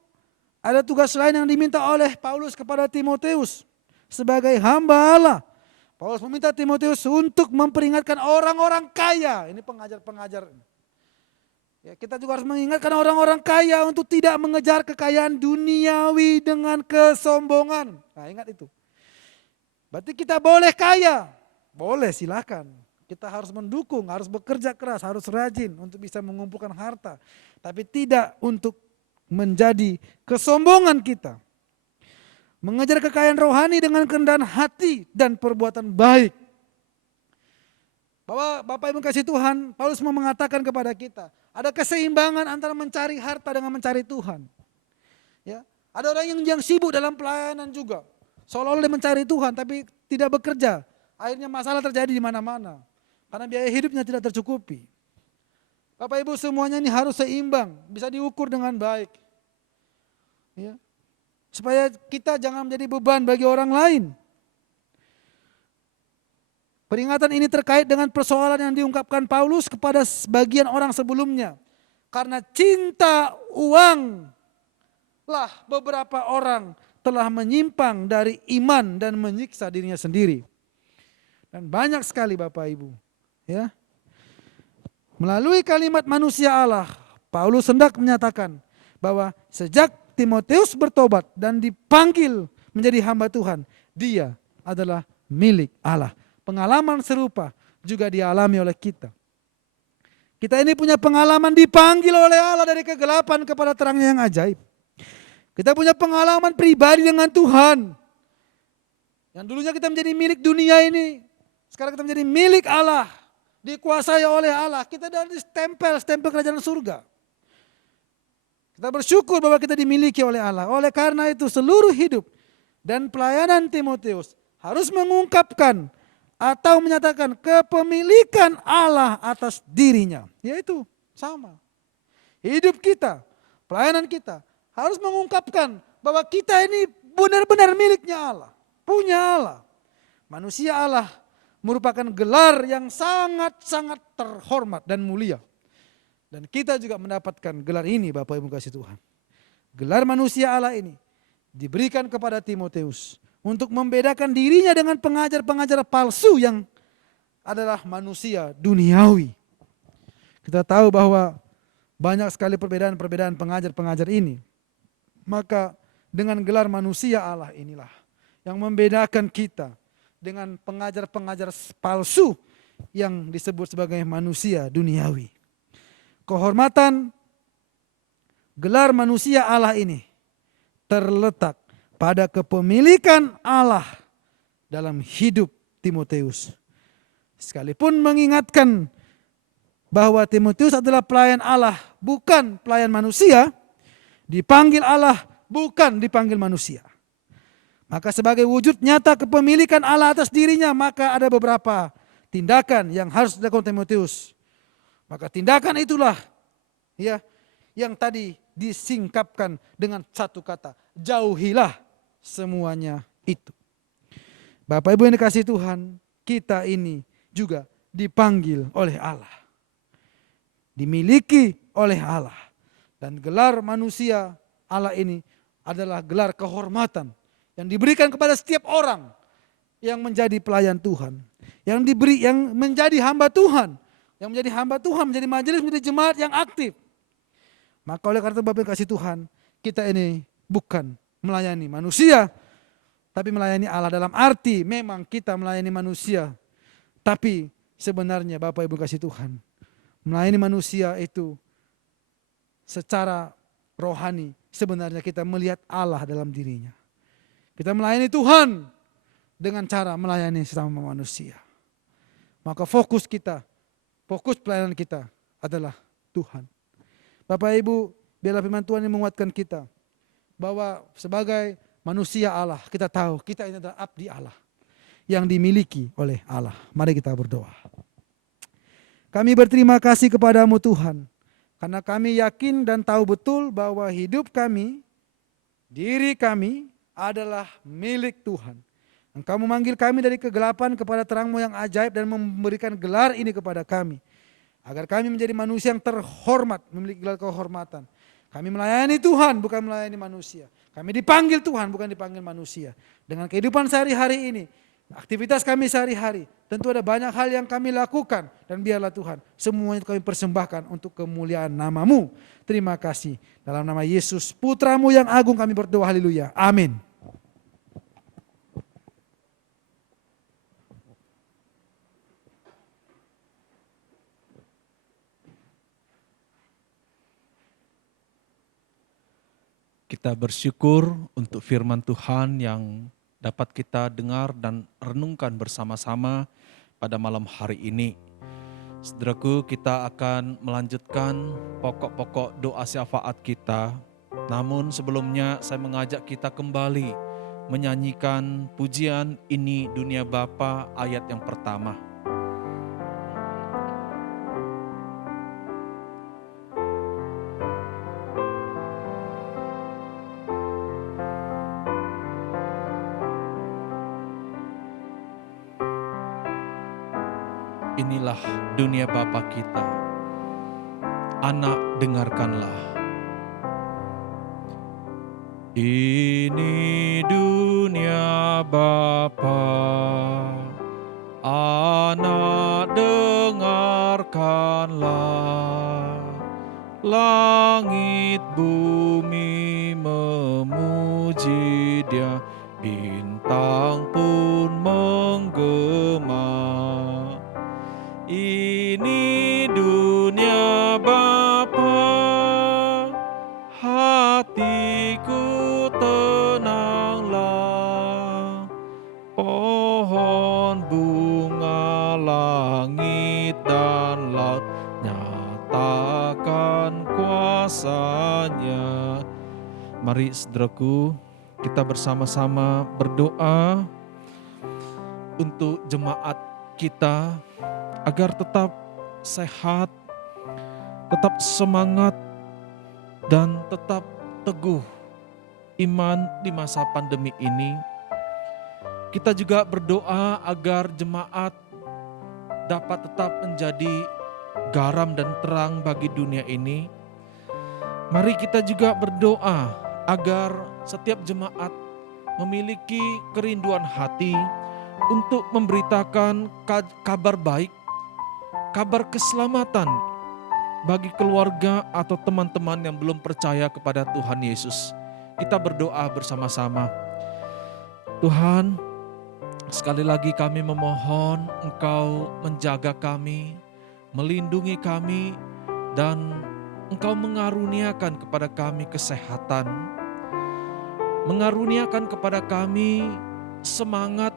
ada tugas lain yang diminta oleh Paulus kepada Timotius sebagai hamba Allah. Paulus meminta Timotius untuk memperingatkan orang-orang kaya. Ini pengajar-pengajar. Ya, kita juga harus mengingatkan orang-orang kaya untuk tidak mengejar kekayaan duniawi dengan kesombongan. Nah, ingat itu. Berarti kita boleh kaya. Boleh, silakan. Kita harus mendukung, harus bekerja keras, harus rajin untuk bisa mengumpulkan harta. Tapi tidak untuk menjadi kesombongan kita. Mengejar kekayaan rohani dengan kerendahan hati dan perbuatan baik. Bahwa Bapak Ibu kasih Tuhan, Paulus mau mengatakan kepada kita, ada keseimbangan antara mencari harta dengan mencari Tuhan. Ya, ada orang yang sibuk dalam pelayanan juga, seolah-olah dia mencari Tuhan tapi tidak bekerja. Akhirnya masalah terjadi di mana-mana karena biaya hidupnya tidak tercukupi. Bapak Ibu semuanya ini harus seimbang, bisa diukur dengan baik. Ya. Supaya kita jangan menjadi beban bagi orang lain. Peringatan ini terkait dengan persoalan yang diungkapkan Paulus kepada sebagian orang sebelumnya. Karena cinta uang lah beberapa orang telah menyimpang dari iman dan menyiksa dirinya sendiri. Dan banyak sekali Bapak Ibu. Ya. Melalui kalimat manusia Allah, Paulus hendak menyatakan bahwa sejak Timotius bertobat dan dipanggil menjadi hamba Tuhan, dia adalah milik Allah. Pengalaman serupa juga dialami oleh kita. Kita ini punya pengalaman dipanggil oleh Allah dari kegelapan kepada terangnya yang ajaib. Kita punya pengalaman pribadi dengan Tuhan. Yang dulunya kita menjadi milik dunia ini, sekarang kita menjadi milik Allah. Dikuasai oleh Allah, kita dari stempel kerajaan surga. Kita bersyukur bahwa kita dimiliki oleh Allah. Oleh karena itu seluruh hidup dan pelayanan Timotius harus mengungkapkan atau menyatakan kepemilikan Allah atas dirinya. Yaitu sama. Hidup kita, pelayanan kita harus mengungkapkan bahwa kita ini benar-benar miliknya Allah. Punya Allah. Manusia Allah merupakan gelar yang sangat-sangat terhormat dan mulia. Dan kita juga mendapatkan gelar ini Bapak Ibu kasih Tuhan. Gelar manusia Allah ini diberikan kepada Timotius untuk membedakan dirinya dengan pengajar-pengajar palsu yang adalah manusia duniawi. Kita tahu bahwa banyak sekali perbedaan-perbedaan pengajar-pengajar ini. Maka dengan gelar manusia Allah inilah yang membedakan kita dengan pengajar-pengajar palsu yang disebut sebagai manusia duniawi. Kehormatan gelar manusia Allah ini terletak pada kepemilikan Allah dalam hidup Timotius. Sekalipun mengingatkan bahwa Timotius adalah pelayan Allah, bukan pelayan manusia, dipanggil Allah, bukan dipanggil manusia. Maka sebagai wujud nyata kepemilikan Allah atas dirinya, maka ada beberapa tindakan yang harus dilakukan Timotius. Maka tindakan itulah ya yang tadi disingkapkan dengan satu kata, jauhilah semuanya itu. Bapak Ibu yang dikasihi Tuhan, kita ini juga dipanggil oleh Allah. Dimiliki oleh Allah. Dan gelar manusia Allah ini adalah gelar kehormatan yang diberikan kepada setiap orang yang menjadi pelayan Tuhan, yang menjadi hamba Tuhan, yang menjadi hamba Tuhan, menjadi majelis, menjadi jemaat yang aktif. Maka oleh karena itu Bapak kasih Tuhan, kita ini bukan melayani manusia, tapi melayani Allah dalam arti memang kita melayani manusia. Tapi sebenarnya Bapak Ibu kasih Tuhan, melayani manusia itu secara rohani sebenarnya kita melihat Allah dalam dirinya. Kita melayani Tuhan dengan cara melayani sesama manusia. Maka fokus pelayanan kita adalah Tuhan. Bapak Ibu, biarlah firman Tuhan yang menguatkan kita bahwa sebagai manusia Allah, kita tahu kita ini adalah abdi Allah yang dimiliki oleh Allah. Mari kita berdoa. Kami berterima kasih kepadamu Tuhan, karena kami yakin dan tahu betul bahwa hidup kami, diri kami adalah milik Tuhan. Engkau memanggil kami dari kegelapan kepada terang-Mu yang ajaib dan memberikan gelar ini kepada kami. Agar kami menjadi manusia yang terhormat, memiliki gelar kehormatan. Kami melayani Tuhan, bukan melayani manusia. Kami dipanggil Tuhan, bukan dipanggil manusia. Dengan kehidupan sehari-hari ini, aktivitas kami sehari-hari, tentu ada banyak hal yang kami lakukan. Dan biarlah Tuhan, semuanya kami persembahkan untuk kemuliaan nama-Mu. Terima kasih. Dalam nama Yesus, Putra-Mu yang agung kami berdoa, haleluya. Amin. Kita bersyukur untuk firman Tuhan yang dapat kita dengar dan renungkan bersama-sama pada malam hari ini. Saudaraku, kita akan melanjutkan pokok-pokok doa syafaat kita. Namun sebelumnya saya mengajak kita kembali menyanyikan pujian Ini Dunia Bapa ayat yang pertama. Inilah dunia Bapa kita. Anak, dengarkanlah. Ini dunia Bapa. Anak, dengarkanlah. Langit bumi memuji Dia, bintang pun menggema. Ini dunia Bapa, hatiku tenanglah. Pohon, bunga, langit dan laut nyatakan kuasa-Nya. Mari saudaraku, kita bersama-sama berdoa untuk jemaat kita agar tetap sehat, tetap semangat, dan tetap teguh iman di masa pandemi ini. Kita juga berdoa agar jemaat dapat tetap menjadi garam dan terang bagi dunia ini. Mari kita juga berdoa agar setiap jemaat memiliki kerinduan hati untuk memberitakan kabar baik, kabar keselamatan bagi keluarga atau teman-teman yang belum percaya kepada Tuhan Yesus. Kita berdoa bersama-sama. Tuhan, sekali lagi kami memohon Engkau menjaga kami, melindungi kami, dan Engkau mengaruniakan kepada kami kesehatan, mengaruniakan kepada kami semangat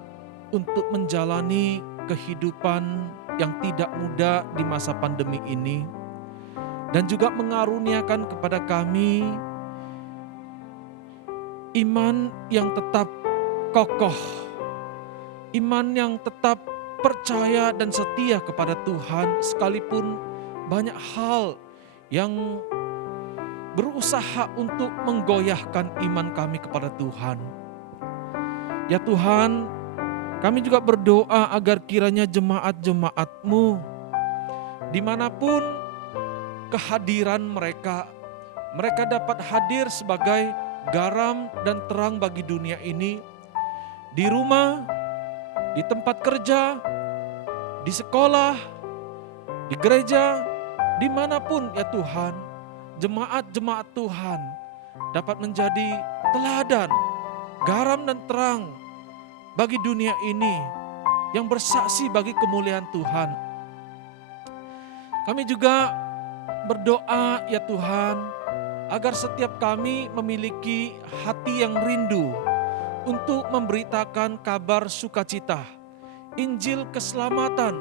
untuk menjalani kehidupan yang tidak mudah di masa pandemi ini, dan juga mengaruniakan kepada kami iman yang tetap kokoh, iman yang tetap percaya dan setia kepada Tuhan sekalipun banyak hal yang berusaha untuk menggoyahkan iman kami kepada Tuhan. Ya Tuhan, kami juga berdoa agar kiranya jemaat-jemaat-Mu dimanapun kehadiran mereka dapat hadir sebagai garam dan terang bagi dunia ini, di rumah, di tempat kerja, di sekolah, di gereja, dimanapun ya Tuhan, jemaat-jemaat Tuhan dapat menjadi teladan, garam dan terang bagi dunia ini yang bersaksi bagi kemuliaan Tuhan. Kami juga berdoa ya Tuhan, agar setiap kami memiliki hati yang rindu untuk memberitakan kabar sukacita, Injil keselamatan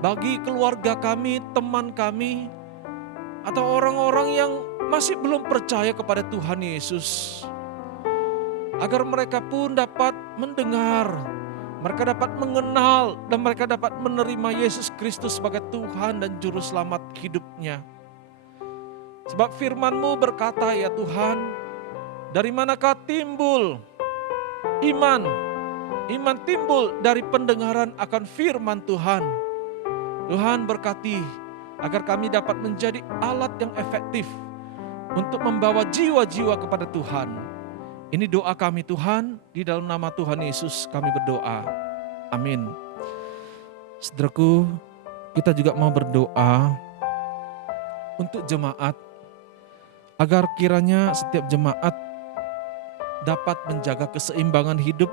bagi keluarga kami, teman kami, atau orang-orang yang masih belum percaya kepada Tuhan Yesus. Agar mereka pun dapat mendengar, mereka dapat mengenal, dan mereka dapat menerima Yesus Kristus sebagai Tuhan dan Juru Selamat hidupnya. Sebab firman-Mu berkata ya Tuhan, dari manakah timbul iman? Iman timbul dari pendengaran akan firman Tuhan. Tuhan berkati agar kami dapat menjadi alat yang efektif untuk membawa jiwa-jiwa kepada Tuhan. Ini doa kami Tuhan, di dalam nama Tuhan Yesus kami berdoa. Amin. Saudaraku, kita juga mau berdoa untuk jemaat, agar kiranya setiap jemaat dapat menjaga keseimbangan hidup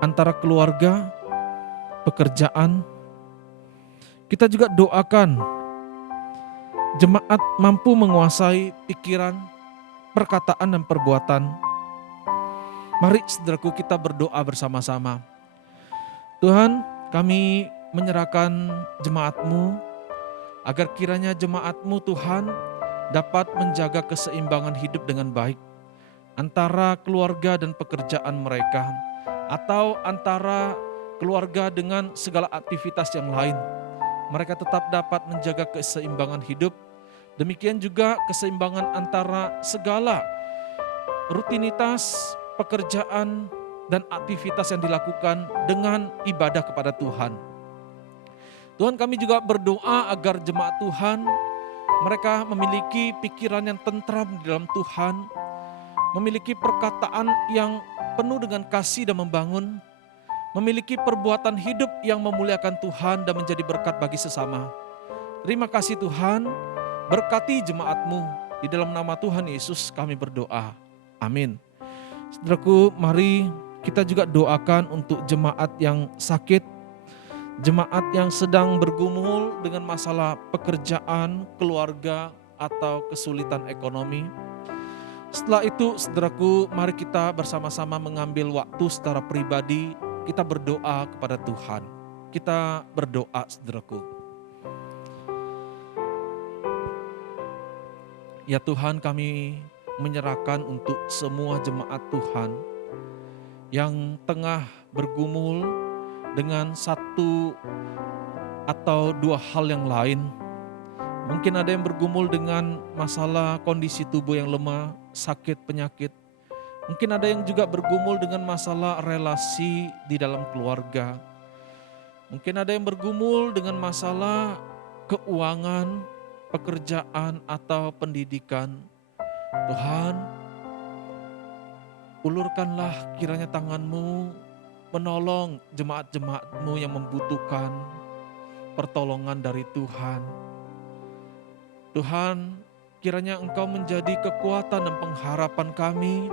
antara keluarga, pekerjaan. Kita juga doakan jemaat mampu menguasai pikiran, perkataan dan perbuatan. Mari saudaraku kita berdoa bersama-sama. Tuhan, kami menyerahkan jemaat-Mu, agar kiranya jemaat-Mu Tuhan dapat menjaga keseimbangan hidup dengan baik antara keluarga dan pekerjaan mereka, atau antara keluarga dengan segala aktivitas yang lain. Mereka tetap dapat menjaga keseimbangan hidup. Demikian juga keseimbangan antara segala rutinitas, pekerjaan, dan aktivitas yang dilakukan dengan ibadah kepada Tuhan. Tuhan, kami juga berdoa agar jemaat Tuhan, mereka memiliki pikiran yang tentram di dalam Tuhan, memiliki perkataan yang penuh dengan kasih dan membangun, memiliki perbuatan hidup yang memuliakan Tuhan dan menjadi berkat bagi sesama. Terima kasih Tuhan, berkati jemaat-Mu, di dalam nama Tuhan Yesus kami berdoa. Amin. Saudaraku, mari kita juga doakan untuk jemaat yang sakit, jemaat yang sedang bergumul dengan masalah pekerjaan, keluarga, atau kesulitan ekonomi. Setelah itu, saudaraku, mari kita bersama-sama mengambil waktu secara pribadi, kita berdoa kepada Tuhan. Kita berdoa, saudaraku. Ya Tuhan, kami menyerahkan untuk semua jemaat Tuhan yang tengah bergumul dengan satu atau dua hal yang lain. Mungkin ada yang bergumul dengan masalah kondisi tubuh yang lemah, sakit, penyakit. Mungkin ada yang juga bergumul dengan masalah relasi di dalam keluarga. Mungkin ada yang bergumul dengan masalah keuangan, pekerjaan, atau pendidikan. Tuhan, ulurkanlah kiranya tangan-Mu menolong jemaat-jemaat-Mu yang membutuhkan pertolongan dari Tuhan. Tuhan, kiranya Engkau menjadi kekuatan dan pengharapan kami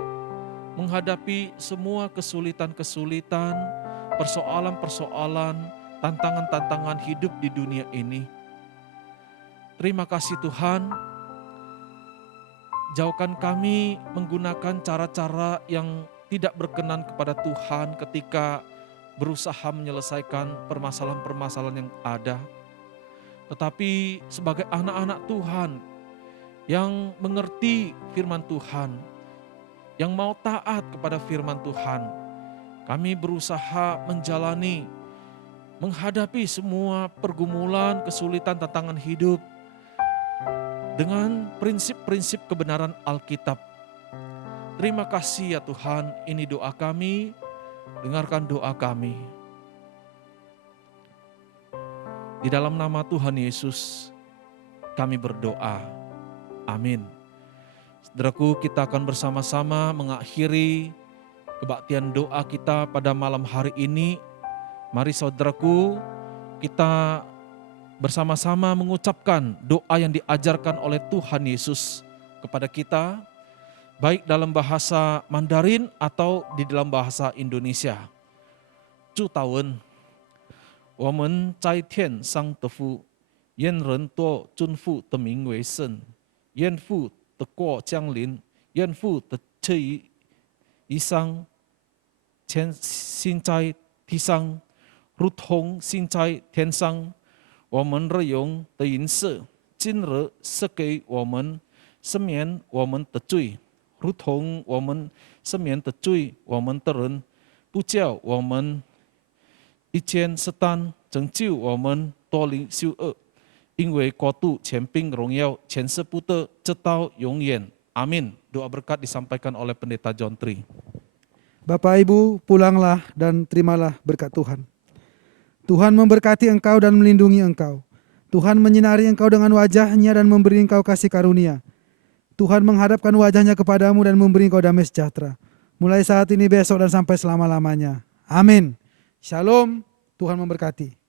menghadapi semua kesulitan-kesulitan, persoalan-persoalan, tantangan-tantangan hidup di dunia ini. Terima kasih Tuhan, jauhkan kami menggunakan cara-cara yang tidak berkenan kepada Tuhan ketika berusaha menyelesaikan permasalahan-permasalahan yang ada. Tetapi sebagai anak-anak Tuhan yang mengerti firman Tuhan, yang mau taat kepada firman Tuhan, kami berusaha menghadapi semua pergumulan, kesulitan, tantangan hidup dengan prinsip-prinsip kebenaran Alkitab. Terima kasih ya Tuhan, ini doa kami, dengarkan doa kami. Di dalam nama Tuhan Yesus kami berdoa. Amin. Saudaraku, kita akan bersama-sama mengakhiri kebaktian doa kita pada malam hari ini. Mari saudaraku, kita bersama-sama mengucapkan doa yang diajarkan oleh Tuhan Yesus kepada kita, baik dalam bahasa Mandarin atau di dalam bahasa Indonesia. 祝祷文，我们在天上的父，愿人多尊父的名为圣，愿父的国降临，愿父的旨意一上天行在地上，如同行在天上。我们日用的饮食，今日赐给我们，赦免我们的罪，如同我们赦免的罪我们的人，不叫我们一见试探，拯救我们脱离羞恶。因为国度、权柄、荣耀，全是不得，直到永远。Amin. Doa berkat disampaikan oleh Pendeta John Tri. Bapak Ibu, pulanglah dan terimalah berkat Tuhan. Tuhan memberkati engkau dan melindungi engkau. Tuhan menyinari engkau dengan wajah-Nya dan memberi engkau kasih karunia. Tuhan menghadapkan wajah-Nya kepadamu dan memberi engkau damai sejahtera. Mulai saat ini, besok, dan sampai selama-lamanya. Amin. Shalom. Tuhan memberkati.